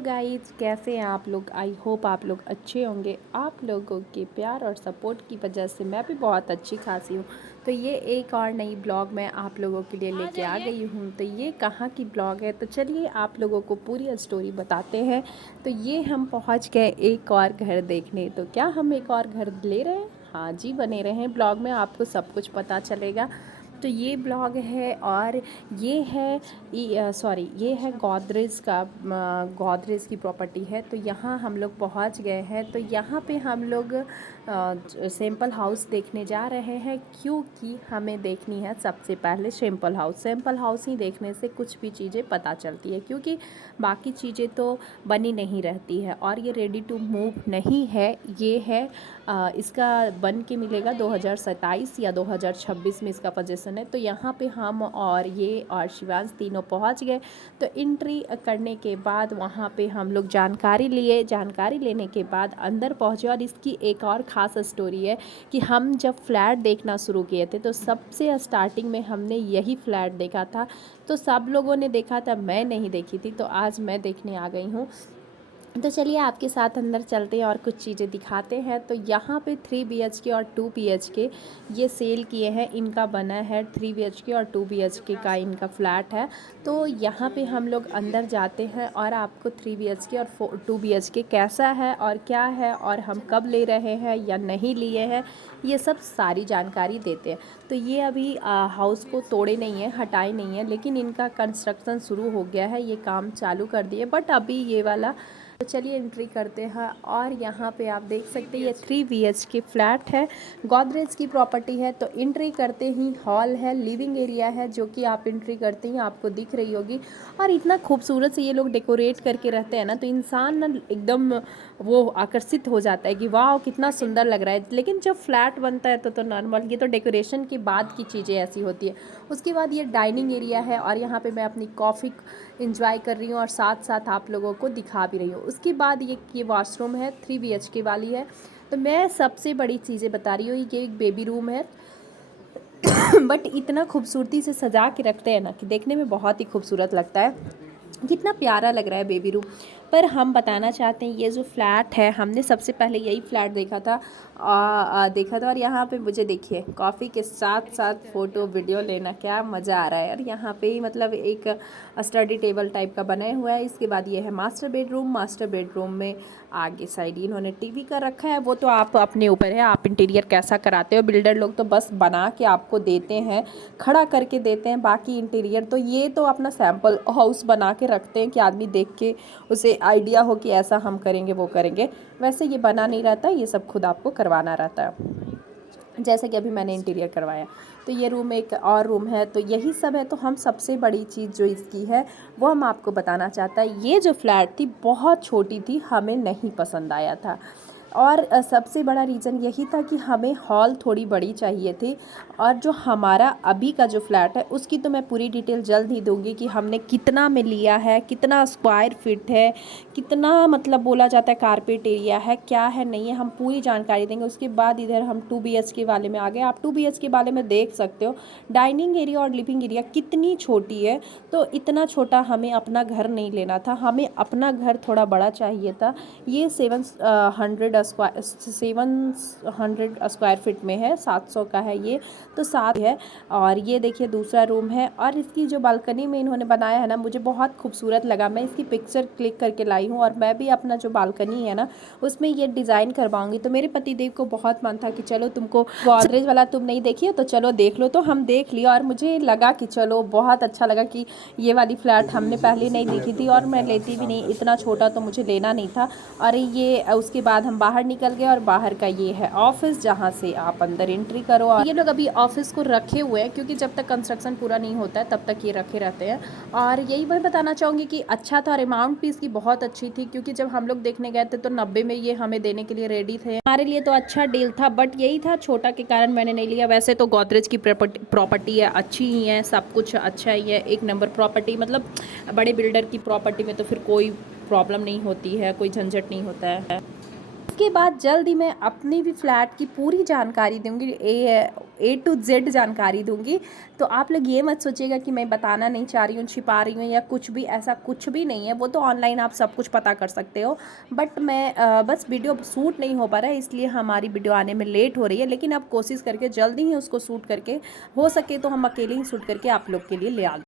Guys, कैसे हैं आप लोग। आई होप आप लोग अच्छे होंगे। आप लोगों के प्यार और सपोर्ट की वजह से मैं भी बहुत अच्छी खासी हूँ। तो ये एक और नई ब्लॉग मैं आप लोगों के लिए लेके आ गई हूँ। तो ये कहाँ की ब्लॉग है, तो चलिए आप लोगों को पूरी स्टोरी बताते हैं। तो ये हम पहुँच गए एक और घर देखने। तो क्या हम एक और घर ले रहे हैं? हाँ जी, बने रहें ब्लॉग में, आपको सब कुछ पता चलेगा। तो ये ब्लॉग है और ये है ये है गोदरेज की प्रॉपर्टी है। तो यहाँ हम लोग पहुँच गए हैं। तो यहाँ पे हम लोग सैंपल हाउस देखने जा रहे हैं, क्योंकि हमें देखनी है सबसे पहले सैंपल हाउस ही देखने से कुछ भी चीज़ें पता चलती है, क्योंकि बाकी चीज़ें तो बनी नहीं रहती है। और ये रेडी टू मूव नहीं है, ये है इसका बन के मिलेगा 2027 या 2026 में इसका पोजीशन है। तो यहाँ पे हम और ये और शिवांश तीनों पहुँच गए। तो एंट्री करने के बाद वहाँ पे हम लोग जानकारी लेने के बाद अंदर पहुँचे। और इसकी एक और ख़ास स्टोरी है कि हम जब फ्लैट देखना शुरू किए थे तो सबसे स्टार्टिंग में हमने यही फ्लैट देखा था। तो सब लोगों ने देखा था, मैं नहीं देखी थी, तो आज मैं देखने आ गई हूँ। तो चलिए आपके साथ अंदर चलते हैं और कुछ चीज़ें दिखाते हैं। तो यहाँ पे 3 BHK और 2 BHK ये सेल किए हैं। इनका बना है 3 BHK और 2 BHK का इनका फ्लैट है। तो यहाँ पे हम लोग अंदर जाते हैं और आपको 3 BHK और 2 BHK कैसा है और क्या है और हम कब ले रहे हैं या नहीं लिए हैं, ये सब सारी जानकारी देते हैं। तो ये अभी हाउस को तोड़े नहीं है, हटाए नहीं है, लेकिन इनका कंस्ट्रक्शन शुरू हो गया है, ये काम चालू कर दिए। बट अभी ये वाला, तो चलिए एंट्री करते हैं। और यहाँ पे आप देख सकते हैं ये 3 BHK फ्लैट है, गोदरेज की प्रॉपर्टी है। तो एंट्री करते ही हॉल है, लिविंग एरिया है, जो कि आप एंट्री करते ही आपको दिख रही होगी। और इतना खूबसूरत से ये लोग डेकोरेट करके रहते हैं ना, तो इंसान ना एकदम वो आकर्षित हो जाता है कि वाह कितना सुंदर लग रहा है। लेकिन जब फ्लैट बनता है तो नॉर्मल, ये तो डेकोरेशन के बाद की चीज़ें ऐसी होती है। उसके बाद ये डाइनिंग एरिया है और यहाँ पे मैं अपनी कॉफ़ी इंजॉय कर रही हूँ और साथ साथ आप लोगों को दिखा भी रही हूँ। उसके बाद ये वॉशरूम है, 3 BHK वाली है। तो मैं सबसे बड़ी चीज़ें बता रही हूँ, ये एक बेबी रूम है। बट इतना खूबसूरती से सजा के रखते हैं ना कि देखने में बहुत ही खूबसूरत लगता है। कितना प्यारा लग रहा है बेबी रूम। पर हम बताना चाहते हैं, ये जो फ्लैट है, हमने सबसे पहले यही फ्लैट देखा था। और यहाँ पे मुझे देखिए कॉफ़ी के साथ साथ फ़ोटो वीडियो लेना क्या मज़ा आ रहा है। और यहाँ पे ही मतलब एक स्टडी टेबल टाइप का बनाया हुआ है। इसके बाद ये है मास्टर बेडरूम में आगे साइड इन्होंने टीवी का रखा है। वो तो आप अपने ऊपर है, आप इंटीरियर कैसा कराते हो। बिल्डर लोग तो बस बना के आपको देते हैं, खड़ा करके देते हैं, बाकी इंटीरियर तो ये तो अपना सैम्पल हाउस बना के रखते हैं कि आदमी देख के उसे आइडिया हो कि ऐसा हम करेंगे वो करेंगे। वैसे ये बना नहीं रहता, ये सब खुद आपको करवाना रहता है, जैसे कि अभी मैंने इंटीरियर करवाया। तो ये रूम एक और रूम है। तो यही सब है। तो हम सबसे बड़ी चीज़ जो इसकी है वो हम आपको बताना चाहता है। ये जो फ्लैट थी बहुत छोटी थी, हमें नहीं पसंद आया था। और सबसे बड़ा रीज़न यही था कि हमें हॉल थोड़ी बड़ी चाहिए थी। और जो हमारा अभी का जो फ्लैट है उसकी तो मैं पूरी डिटेल जल्द ही दूंगी कि हमने कितना में लिया है, कितना स्क्वायर फीट है, कितना मतलब बोला जाता है कारपेट एरिया है, क्या है नहीं है, हम पूरी जानकारी देंगे। उसके बाद इधर हम 2 BHK वाले में आ गए। आप 2 BHK वाले में देख सकते हो डाइनिंग एरिया और लिविंग एरिया कितनी छोटी है। तो इतना छोटा हमें अपना घर नहीं लेना था, हमें अपना घर थोड़ा बड़ा चाहिए था। ये 700 स्क्वायर फीट में है, 700 का है ये, तो 7 है। और ये देखिए दूसरा रूम है। और इसकी जो बालकनी में इन्होंने बनाया है ना, मुझे बहुत खूबसूरत लगा। मैं इसकी पिक्चर क्लिक करके लाई हूँ और मैं भी अपना जो बालकनी है ना उसमें ये डिज़ाइन करवाऊंगी। तो मेरे पतिदेव को बहुत मन था कि चलो तुमको गोदरेज वाला तुम नहीं देखी हो तो चलो देख लो। तो हम देख लिया और मुझे लगा कि चलो बहुत अच्छा लगा कि ये वाली फ्लैट हमने पहले नहीं देखी थी और मैं लेती भी नहीं, इतना छोटा तो मुझे लेना नहीं था। और ये उसके बाद हम बाहर निकल गए और बाहर का ये है ऑफिस, जहाँ से आप अंदर एंट्री करो। और ये लोग अभी ऑफिस को रखे हुए हैं, क्योंकि जब तक कंस्ट्रक्शन पूरा नहीं होता है तब तक ये रखे रहते हैं। और यही मैं बताना चाहूँगी कि अच्छा था और अमाउंट भी इसकी बहुत अच्छी थी, क्योंकि जब हम लोग देखने गए थे तो 90 में ये हमें देने के लिए रेडी थे। हमारे लिए तो अच्छा डील था, बट यही था छोटा के कारण मैंने नहीं लिया। वैसे तो गोदरेज की प्रॉपर्टी है, अच्छी ही है, सब कुछ अच्छा ही है, एक नंबर प्रॉपर्टी। मतलब बड़े बिल्डर की प्रॉपर्टी में तो फिर कोई प्रॉब्लम नहीं होती है, कोई झंझट नहीं होता है। उसके बाद जल्दी मैं अपनी भी फ्लैट की पूरी जानकारी दूंगी, ए टू जेड जानकारी दूंगी। तो आप लोग ये मत सोचिएगा कि मैं बताना नहीं चाह रही हूँ, छिपा रही हूँ या कुछ भी, ऐसा कुछ भी नहीं है। वो तो ऑनलाइन आप सब कुछ पता कर सकते हो, बट मैं बस वीडियो शूट नहीं हो पा रहा है, इसलिए हमारी वीडियो आने में लेट हो रही है। लेकिन अब कोशिश करके जल्दी ही उसको शूट करके, हो सके तो हम अकेले ही शूट करके आप लोग के लिए ले आ